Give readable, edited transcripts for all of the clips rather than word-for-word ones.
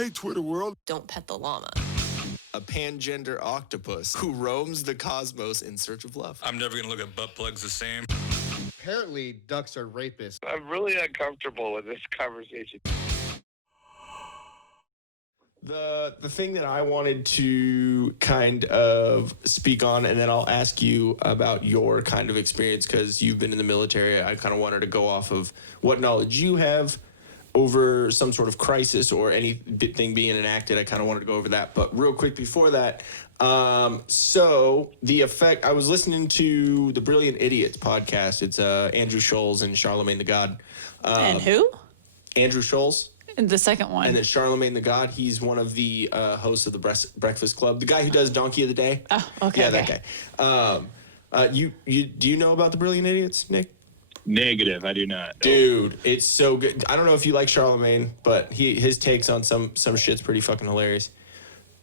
Hey, Twitter world. Don't pet the llama. A pangender octopus who roams the cosmos in search of love. I'm never going to look at butt plugs the same. Apparently, ducks are rapists. I'm really uncomfortable with this conversation. The thing that I wanted to kind of speak on, and then I'll ask you about your kind of experience, because you've been in the military. I kind of wanted to go off of what knowledge you have over some sort of crisis or anything being enacted. I kind of wanted to go over that. But real quick before that, so the effect, I was listening to the Brilliant Idiots podcast. It's Andrew Scholes and Charlemagne the God. And who? Andrew Scholes. The second one. And then Charlemagne the God. He's one of the hosts of the Breakfast Club. The guy who does Donkey of the Day. Oh, okay. Yeah, that guy. Do you know about the Brilliant Idiots, Nick? Negative, I do not. Dude, it's so good. I don't know if you like Charlemagne, but his takes on some shit's pretty fucking hilarious.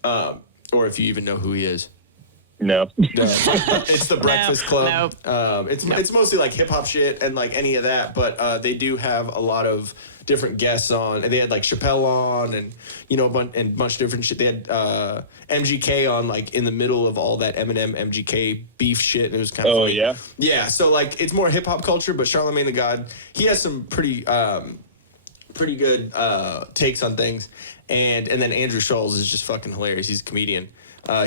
Or if you even know who he is. No. It's the Breakfast Club. Nope. It's mostly like hip hop shit and like any of that, but they do have a lot of different guests on. And they had like Chappelle on, and a bunch of different shit. They had MGK on, like in the middle of all that Eminem MGK beef shit. And it was kind of funny. Yeah. Yeah, so like it's more hip hop culture, but Charlemagne the God, he has some pretty good takes on things. And then Andrew Scholes is just fucking hilarious. He's a comedian.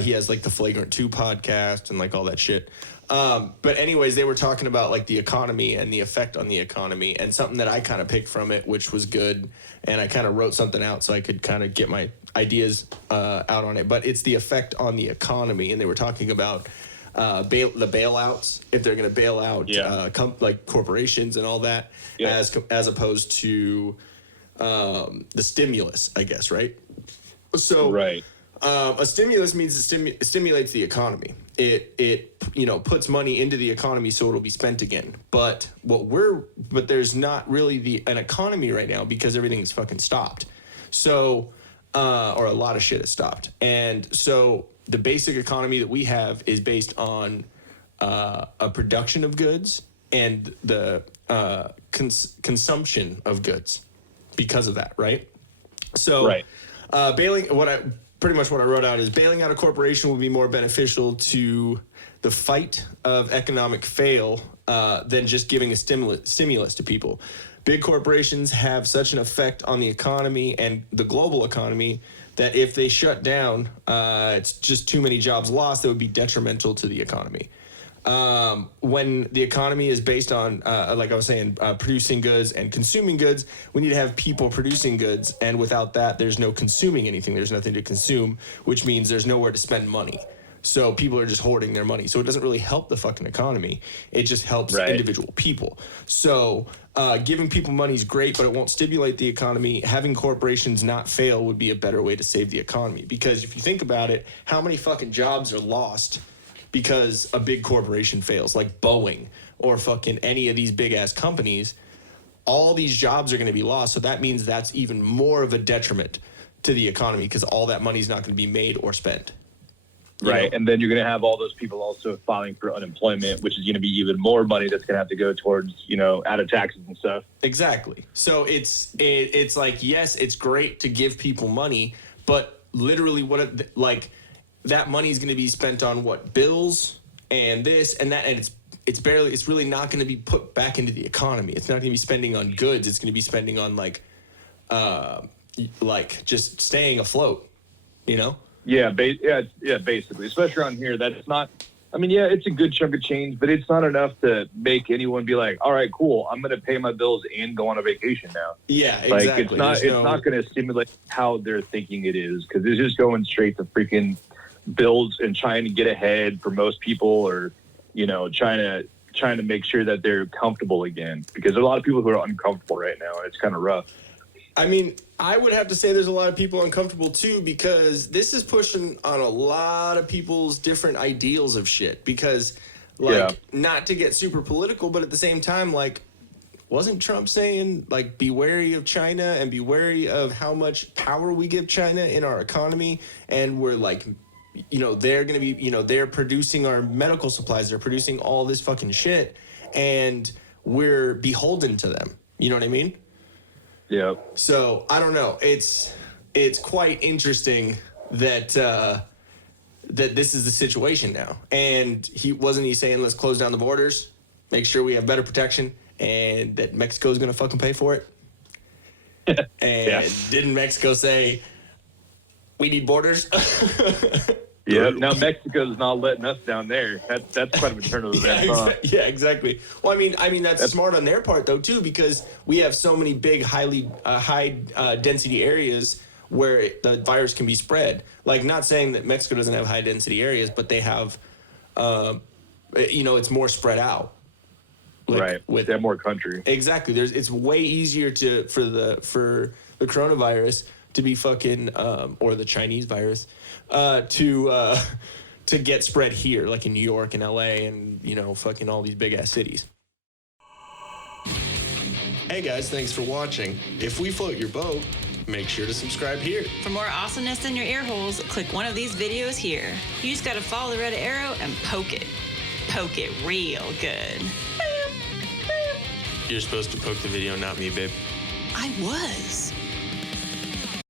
He has like the Flagrant 2 podcast and like all that shit. But anyways, they were talking about like the economy and the effect on the economy, and something that I kind of picked from it, which was good. And I kind of wrote something out so I could kind of get my ideas out on it. But it's the effect on the economy. And they were talking about the bailouts, if they're going to bail out like corporations and all that, as opposed to the stimulus, I guess, right? So right. A stimulus means it stimulates the economy. It puts money into the economy so it'll be spent again. But there's not really an economy right now because everything's fucking stopped. So or a lot of shit has stopped. And so the basic economy that we have is based on a production of goods and the consumption of goods because of that, right? So right. Pretty much what I wrote out is bailing out a corporation would be more beneficial to the fight of economic fail than just giving a stimulus to people. Big corporations have such an effect on the economy and the global economy that if they shut down, it's just too many jobs lost that would be detrimental to the economy. When the economy is based on, like I was saying, producing goods and consuming goods, we need to have people producing goods. And without that, there's no consuming anything. There's nothing to consume, which means there's nowhere to spend money. So people are just hoarding their money. So it doesn't really help the fucking economy. It just helps individual people. So giving people money is great, but it won't stimulate the economy. Having corporations not fail would be a better way to save the economy. Because if you think about it, how many fucking jobs are lost because a big corporation fails, like Boeing or fucking any of these big ass companies? All these jobs are going to be lost. So that means that's even more of a detriment to the economy because all that money is not going to be made or spent. Right. And then you're going to have all those people also filing for unemployment, which is going to be even more money that's going to have to go towards, out of taxes and stuff. Exactly. So it's like, yes, it's great to give people money, but literally that money is going to be spent on what? Bills and this and that, and it's really not going to be put back into the economy. It's not going to be spending on goods. It's going to be spending on like just staying afloat, Yeah, basically, especially around here. That's not. I mean, yeah, it's a good chunk of change, but it's not enough to make anyone be like, "All right, cool, I'm going to pay my bills and go on a vacation now." Yeah, exactly. It's not going to stimulate how they're thinking it is, because it's just going straight to freaking bills and trying to get ahead for most people, or trying to make sure that they're comfortable again, because there are a lot of people who are uncomfortable right now, and it's kind of rough. I mean, I would have to say there's a lot of people uncomfortable too, because this is pushing on a lot of people's different ideals of shit. Because, not to get super political, but at the same time, wasn't Trump saying, be wary of China and be wary of how much power we give China in our economy? And we're they're going to be, they're producing our medical supplies. They're producing all this fucking shit. And we're beholden to them. You know what I mean? Yeah. So I don't know. It's it's quite interesting that that this is the situation now. And he saying, let's close down the borders, make sure we have better protection, and that Mexico's going to fucking pay for it. And didn't Mexico say, we need borders? Yeah. Now Mexico's not letting us down there. That's quite a turn of events. Yeah, exactly. Well, I mean that's smart on their part though too, because we have so many big, high density areas where the virus can be spread. Like, not saying that Mexico doesn't have high density areas, but they have, it's more spread out. Like, right. With that more country. Exactly. It's way easier for the coronavirus to be fucking or the Chinese virus to get spread here, like in New York and LA and fucking all these big ass cities. Hey guys, thanks for watching. If we float your boat, make sure to subscribe here. For more awesomeness in your ear holes, click one of these videos here. You just gotta follow the red arrow and poke it. Poke it real good. You're supposed to poke the video, not me, babe. I was.